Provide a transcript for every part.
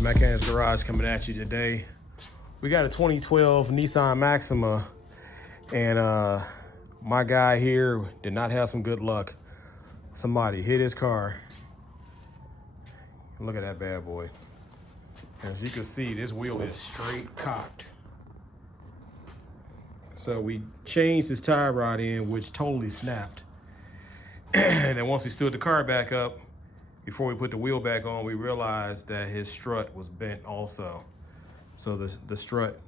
guys, Mechanics Garage coming at you today. We got a 2012 Nissan Maxima, and my guy here did not have some good luck. Somebody hit his car. Look at that bad boy. As you can see, this wheel is straight cocked. So we changed his tie rod in, which totally snapped. And then once we stood the car back up, before we put the wheel back on, we realized that his strut was bent also. So the strut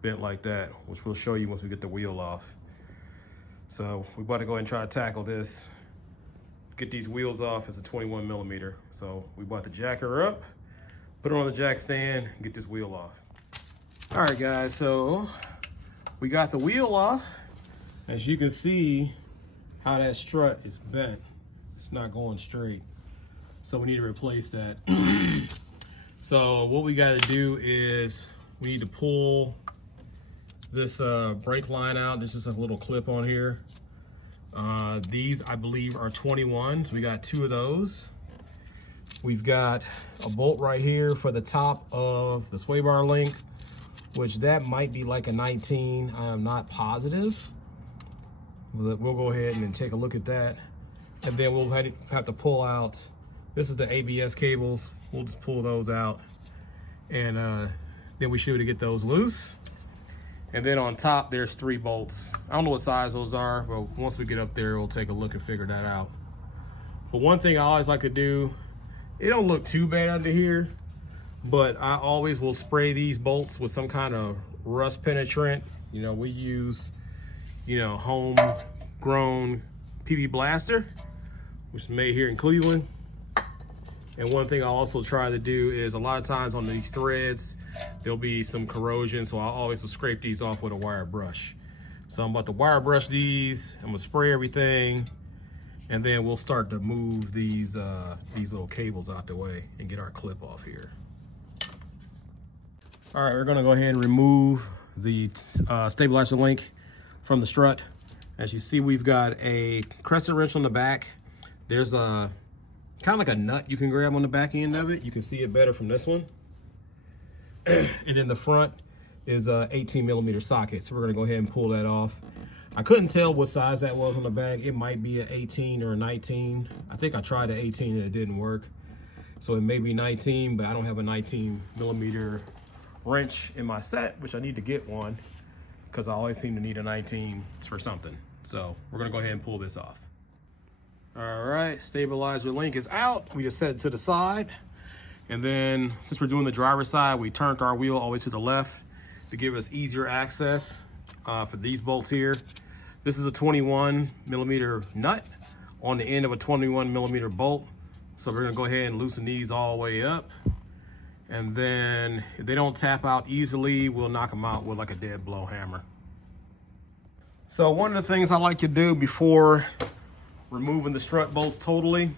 bent like that, which we'll show you once we get the wheel off. So we about to go ahead and try to tackle this. Get these wheels off. It's a 21 millimeter. So we bought the jacker up, put it on the jack stand, and get this wheel off. All right, guys, so we got the wheel off. As you can see how that strut is bent. It's not going straight. So we need to replace that. So what we got to do is we need to pull this brake line out. This is a little clip on here. These, I believe, are 21s. We got 2 of those. We've got a bolt right here for the top of the sway bar link, which that might be like a 19. I am not positive. We'll go ahead and take a look at that. And then we'll have to pull out, this is the ABS cables. We'll just pull those out. And then we should be able to get those loose. And then on top, there's 3 bolts. I don't know what size those are, but once we get up there, we'll take a look and figure that out. But one thing I always like to do, it don't look too bad under here, but I always will spray these bolts with some kind of rust penetrant. You know, we use, homegrown PB Blaster, which is made here in Cleveland. And one thing I also try to do is a lot of times on these threads, there'll be some corrosion. So I always will scrape these off with a wire brush. So I'm about to wire brush these. I'm gonna spray everything. And then we'll start to move these little cables out the way and get our clip off here. All right, we're gonna go ahead and remove the stabilizer link from the strut. As you see, we've got a crescent wrench on the back. There's a kind of like a nut you can grab on the back end of it. You can see it better from this one. And then the front is a 18 millimeter socket. So we're gonna go ahead and pull that off. I couldn't tell what size that was on the back. It might be an 18 or a 19. I think I tried an 18 and it didn't work. So it may be 19, but I don't have a 19 millimeter wrench in my set, which I need to get one because I always seem to need a 19 for something. So we're gonna go ahead and pull this off. All right, stabilizer link is out. We just set it to the side. And then since we're doing the driver's side, we turned our wheel all the way to the left to give us easier access for these bolts here. This is a 21 millimeter nut on the end of a 21 millimeter bolt. So we're gonna go ahead and loosen these all the way up. And then if they don't tap out easily, we'll knock them out with like a dead blow hammer. So one of the things I like to do before removing the strut bolts totally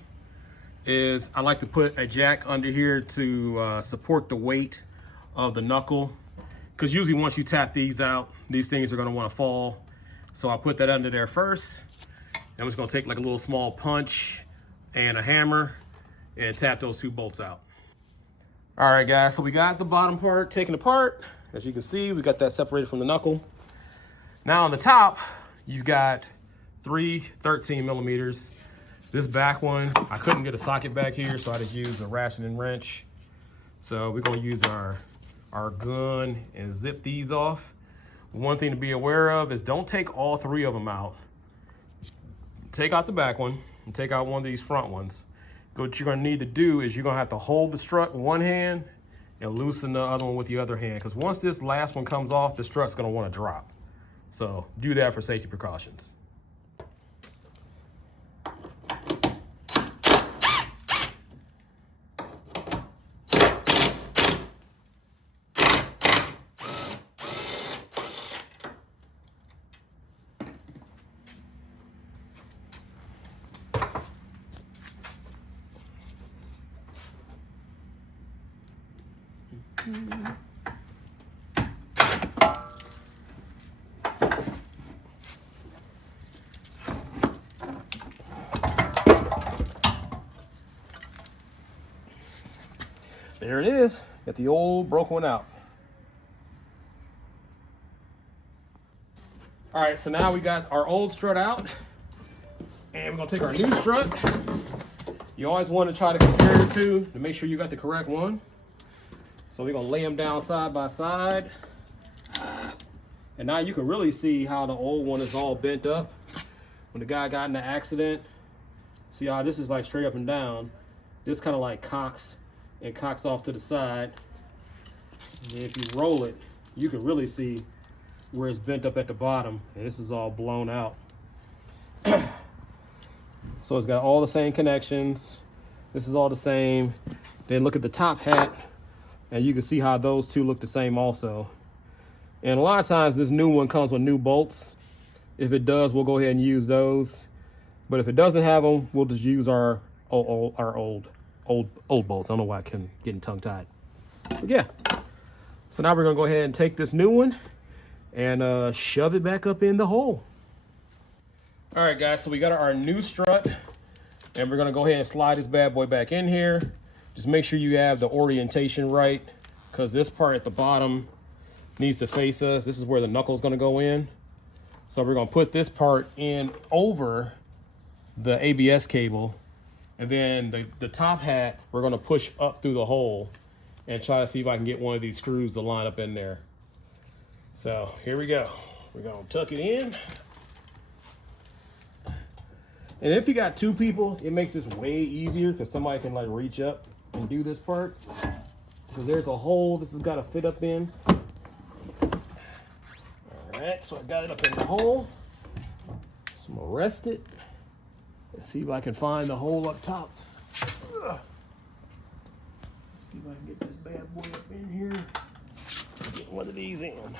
is I like to put a jack under here to support the weight of the knuckle. Because usually once you tap these out, these things are gonna wanna fall. So I put that under there first. I'm just gonna take like a little small punch and a hammer and tap those 2 bolts out. All right, guys, so we got the bottom part taken apart. As you can see, we got that separated from the knuckle. Now on the top, you've got 3 13 millimeters. This back one, I couldn't get a socket back here, so I just used a ratcheting wrench. So we're gonna use our gun and zip these off. One thing to be aware of is don't take all 3 of them out. Take out the back one and take out one of these front ones. What you're gonna need to do is you're gonna have to hold the strut with one hand and loosen the other one with the other hand. Because once this last one comes off, the strut's gonna wanna drop. So do that for safety precautions. There it is. Get the old broke one out. All right, so now we got our old strut out, and we're gonna take our new strut. You always want to try to compare the two to make sure you got the correct one. So we're gonna lay them down side by side. And now you can really see how the old one is all bent up. When the guy got in the accident, see how this is like straight up and down. This kind of like cocks and cocks off to the side. And if you roll it, you can really see where it's bent up at the bottom, and this is all blown out. So it's got all the same connections. This is all the same. Then look at the top hat, and you can see how those two look the same also. And a lot of times this new one comes with new bolts. If it does, we'll go ahead and use those. But if it doesn't have them, we'll just use our old bolts. I don't know why I can get tongue tied. But yeah. So now we're gonna go ahead and take this new one and shove it back up in the hole. All right, guys, so we got our new strut, and we're gonna go ahead and slide this bad boy back in here. Just make sure you have the orientation right, because this part at the bottom needs to face us. This is where the knuckle is gonna go in. So we're gonna put this part in over the ABS cable, and then the top hat, we're gonna push up through the hole and try to see if I can get one of these screws to line up in there. So here we go. We're gonna tuck it in. And if you got two people, it makes this way easier because somebody can like reach up and do this part. Because there's a hole this has got to fit up in. All right, so I got it up in the hole. So I'm gonna rest it and see if I can find the hole up top. Let's see if I can get this bad boy up in here. Get one of these in.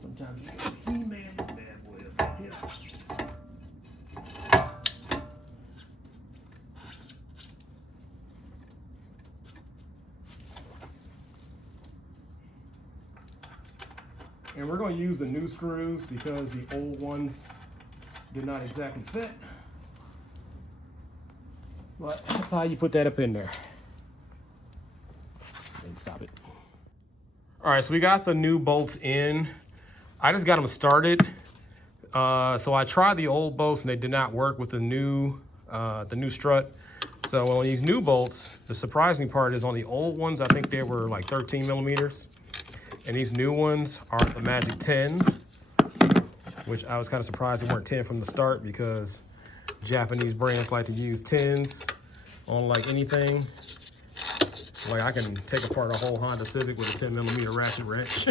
Sometimes you get a He-Man this bad boy up in here. And we're going to use the new screws because the old ones did not exactly fit. But that's how you put that up in there. And stop it. All right, so we got the new bolts in. I just got them started. So I tried the old bolts and they did not work with the new strut. So on these new bolts, the surprising part is on the old ones, I think they were like 13 millimeters. And these new ones are the Magic 10, which I was kind of surprised they weren't 10 from the start because Japanese brands like to use 10s on like anything. Like I can take apart a whole Honda Civic with a 10 millimeter ratchet wrench.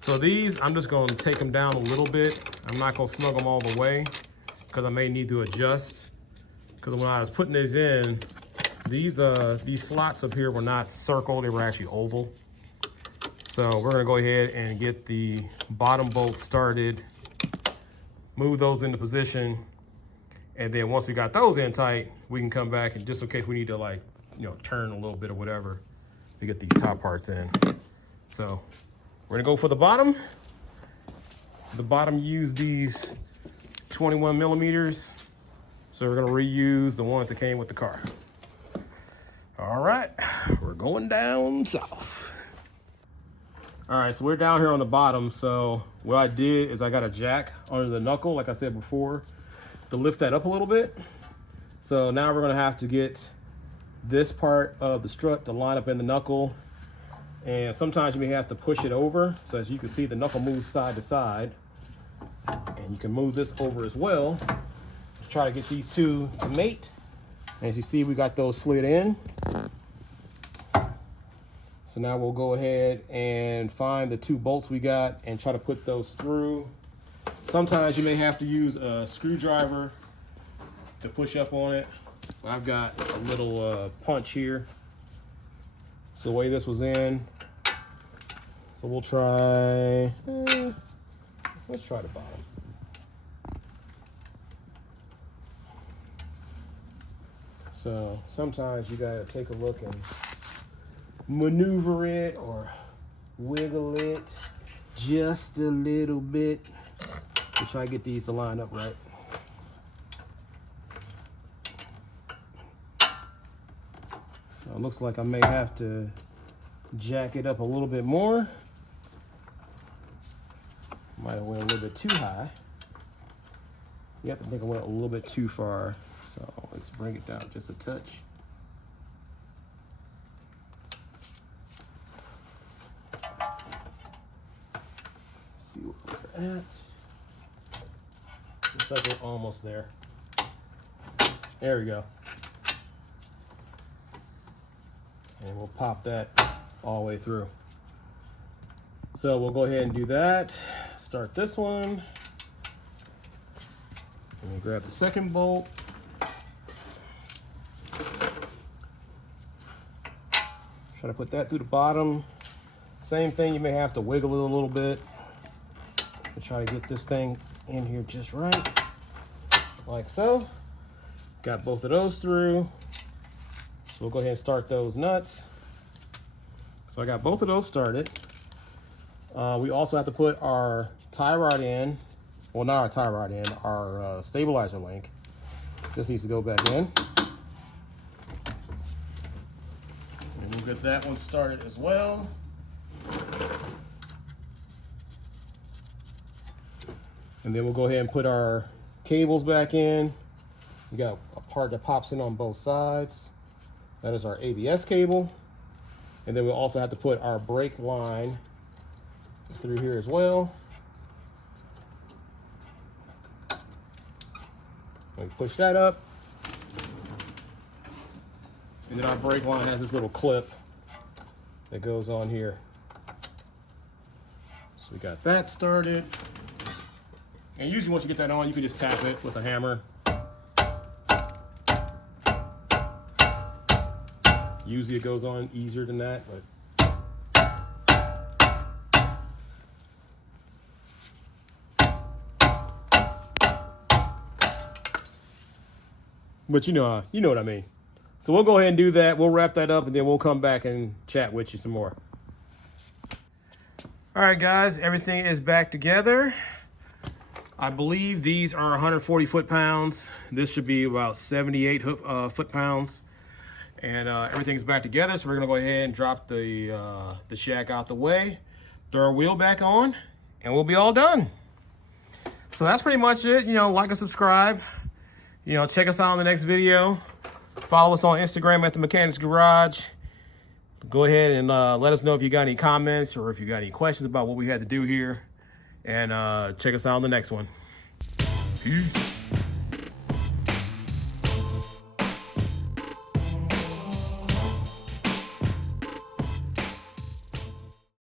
So these, I'm just gonna take them down a little bit. I'm not gonna snug them all the way because I may need to adjust. Because when I was putting these in, these slots up here were not circle, they were actually oval. So we're gonna go ahead and get the bottom bolts started, move those into position, and then once we got those in tight, we can come back and just in case we need to like, you know, turn a little bit or whatever to get these top parts in. So we're gonna go for the bottom. The bottom used these 21 millimeters. So we're gonna reuse the ones that came with the car. All right, we're going down south. All right, so we're down here on the bottom. So what I did is I got a jack under the knuckle, like I said before, to lift that up a little bit. So now we're gonna have to get this part of the strut to line up in the knuckle. And sometimes you may have to push it over. So as you can see, the knuckle moves side to side. And you can move this over as well. Try to get these two to mate. And as you see, we got those slid in. So now we'll go ahead and find the two bolts we got and try to put those through. Sometimes you may have to use a screwdriver to push up on it. I've got a little punch here. So the way this was in. So we'll try, let's try the bottom. So sometimes you gotta take a look and maneuver it or wiggle it just a little bit. to try to get these to line up right. So it looks like I may have to jack it up a little bit more. Might have went a little bit too high. Yep, I think I went a little bit too far. So let's bring it down just a touch. See where we're at. Looks like we're almost there. There we go. And we'll pop that all the way through. So we'll go ahead and do that. Start this one. Let me grab the second bolt. Try to put that through the bottom. Same thing, you may have to wiggle it a little bit to try to get this thing in here just right, like so. Got both of those through. So we'll go ahead and start those nuts. So I got both of those started. We also have to put our tie rod in. Well, not our tie rod in, our stabilizer link. This needs to go back in. And we'll get that one started as well. And then we'll go ahead and put our cables back in. We got a part that pops in on both sides. That is our ABS cable. And then we'll also have to put our brake line through here as well. We push that up. And then our brake line has this little clip that goes on here. So we got that started. And usually once you get that on, you can just tap it with a hammer. Usually it goes on easier than that, but you know what I mean. So we'll go ahead and do that. We'll wrap that up and then we'll come back and chat with you some more. All right, guys, everything is back together. I believe these are 140 foot-pounds. This should be about 78 foot-pounds. And everything's back together, so we're gonna go ahead and drop the shack out the way, throw our wheel back on, and we'll be all done. So that's pretty much it. You know, like and subscribe. You know, check us out on the next video. Follow us on Instagram at The Mechanics Garage. Go ahead and let us know if you got any comments or if you got any questions about what we had to do here. And check us out on the next one. Peace.